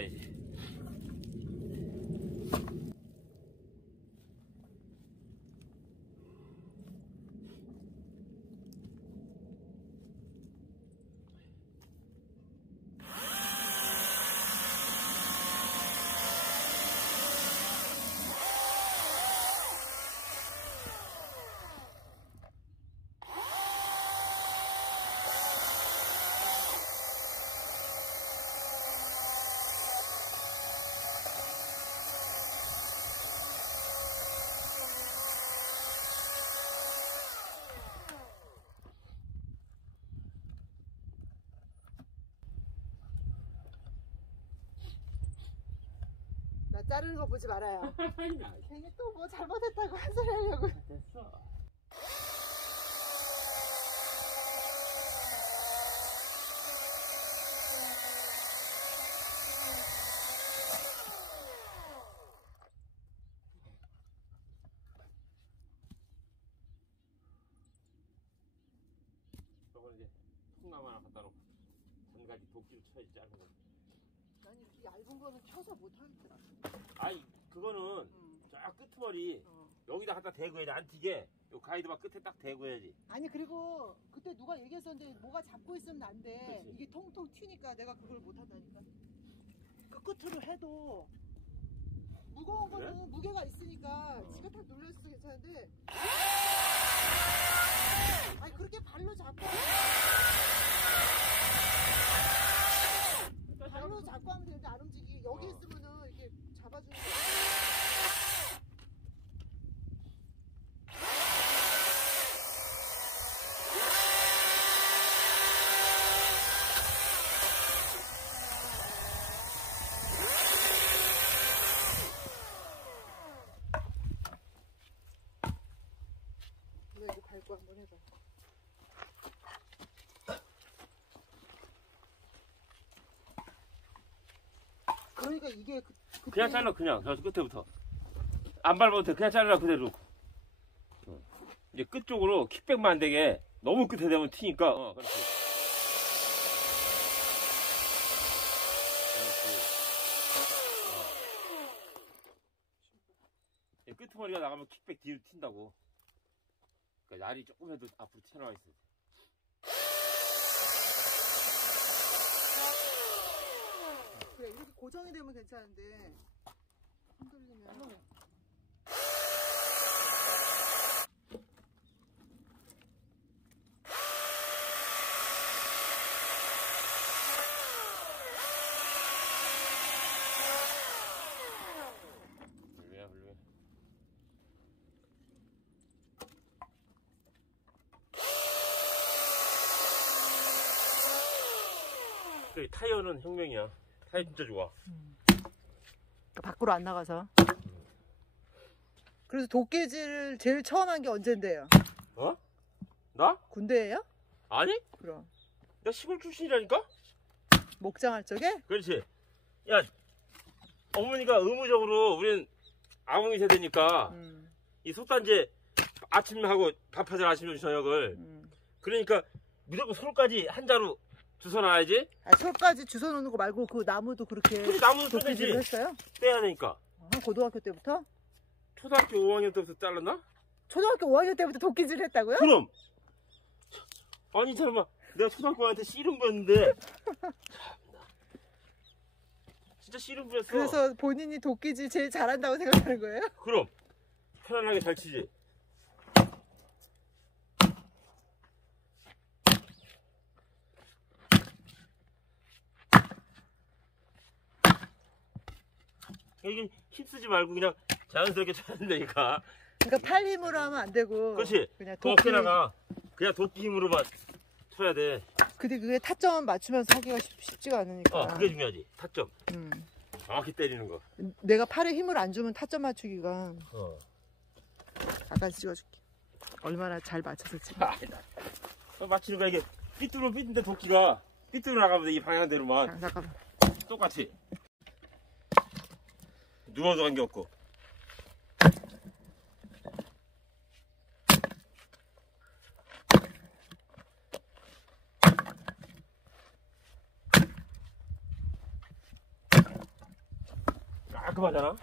잡아야지. 나 자르는 거 보지 말아요. 괜히 또 뭐 잘못했다고 한 소리 하려고. 됐어. 저걸 이제 통나무 하나 갖다 놓고 한 가지 도끼를 쳐야지 작은 거. 난 이렇게 얇은 거는 쳐서 못 하겠더라. 아니 그거는 쫙 끄트머리 여기다 갖다 대고 해야지. 안 튀게. 요 가이드바 끝에 딱 대고 해야지. 아니 그리고 그때 누가 얘기했었는데 뭐가 잡고 있으면 안 돼. 그치. 이게 통통 튀니까 내가 그걸 못 한다니까. 그 끝으로 해도 무거운 그래? 거는 무게가 있으니까 지가 딱 눌렸어 괜찮은데. 아니 그렇게 발로 잡고 발로 잡고 하면 되는데 안 움직이. 여기 있으면은 이렇게 잡아주는 거. 이거 밟고 한번 해봐. 그러니까 이게 그냥 잘라. 그냥 저 끝에부터 안 밟아도 돼. 그냥 잘라 그대로. 이제 끝쪽으로 킥백만 안 되게. 너무 끝에 되면 튀니까. 그렇지. 그렇지. 끄트머리가 나가면 킥백 뒤로 튄다고. 그러니까 날이 조금 해도 앞으로 튀어나와 있어. 그래 이렇게 고정이 되면 괜찮은데 흔들리면. 훌륭해. 그 타이어는 혁명이야. 타이어 진짜 좋아. 밖으로 안 나가서. 그래서 도끼질을 제일 처음 한 게 언젠데요? 어? 나? 군대예요? 아니? 그럼 나 시골 출신이라니까? 목장할 적에? 그렇지. 야, 어머니가 의무적으로 우린 아궁이 세대니까 이 속단제 아침하고 밥하자 아침 저녁을 그러니까 무조건 솔까지 한 자루 주워놔야지. 아, 솔까지 주워 놓는 거 말고 그 나무도 그렇게 그래, 나무는 도끼질을 떼야지. 했어요? 떼야 되니까. 한 고등학교 때부터? 초등학교 5학년 때부터 잘랐나? 초등학교 5학년 때부터 도끼질 했다고요? 그럼. 아니 잠깐만, 내가 초등학교 5학년 때 씨름 부였는데 진짜 씨름 부였어. 그래서 본인이 도끼질 제일 잘한다고 생각하는 거예요? 그럼 편안하게 잘 치지. 이게 힘쓰지 말고 그냥 자연스럽게 쳐야 된다니까. 그러니까 팔 힘으로 하면 안 되고. 그렇지. 그냥 더 도끼. 어깨나가. 그냥 도끼 힘으로만 쳐야 돼. 근데 그게 타점 맞추면서 하기가 쉽지가 않으니까. 그게 중요하지. 타점. 음. 정확히 때리는 거. 내가 팔에 힘을 안 주면 타점 맞추기가. 잠깐 찍어줄게. 얼마나 잘 맞춰서 치면. 맞추는 거야. 이게 삐뚤면 삐뚤는데 도끼가 삐뚤어 나가면 돼. 이 방향대로만. 잠깐만. 똑같이. 누워도 관계없고. 깔끔하잖아.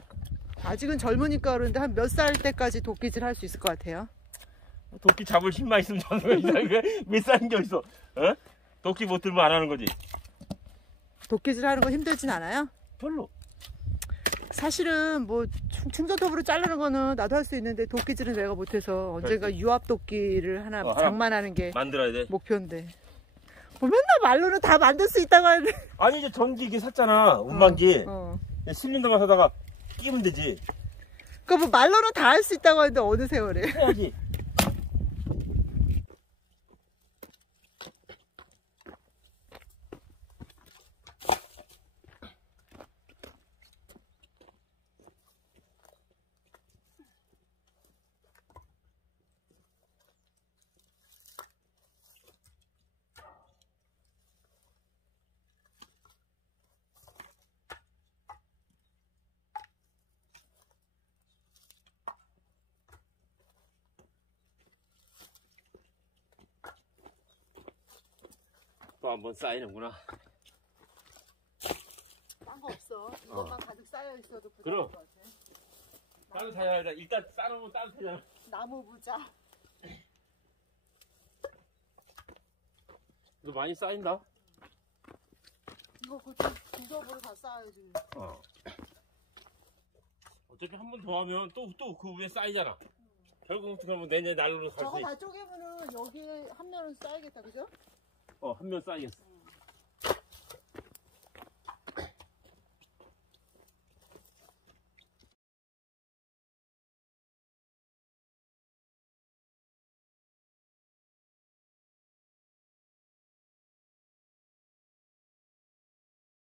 아직은 젊으니까 그런데 한 몇 살 때까지 도끼질 할 수 있을 것 같아요? 도끼 잡을 힘만 있으면 잡는 거야. 몇 살인 게 어딨어? 어? 도끼 못 들면 안 하는 거지. 도끼질 하는 거 힘들진 않아요? 별로. 사실은 뭐 충전톱으로 자르는 거는 나도 할 수 있는데 도끼질은 내가 못해서 언젠가 유압 도끼를 하나 하나 장만하는 게 만들어야 돼. 목표인데 뭐 맨날 말로는 다 만들 수 있다고 하는데 아니 이제 전기기 샀잖아. 운반기. 어. 실린더만 사다가 끼면 되지. 그거 뭐 말로는 다 할 수 있다고 하는데 어느 세월에 해야지. 또 한 번 쌓이는구나. 딴 거 없어 이것만 가득 쌓여 있어도 그럼. 부담일 것 같아. 따뜻하잖아. 일단 싸놓으면 따뜻하잖아. 나무 부자 너 많이 쌓인다. 이거 그 두 겹으로 다 쌓아야지. 어차피 한 번 더 하면 또 그 위에 쌓이잖아. 결국 그러면 내년 난로로 갈 수 저거 있어. 다 쪼개면은 여기에 한 면은 쌓이겠다 그죠? 한 면 쌓이겠어.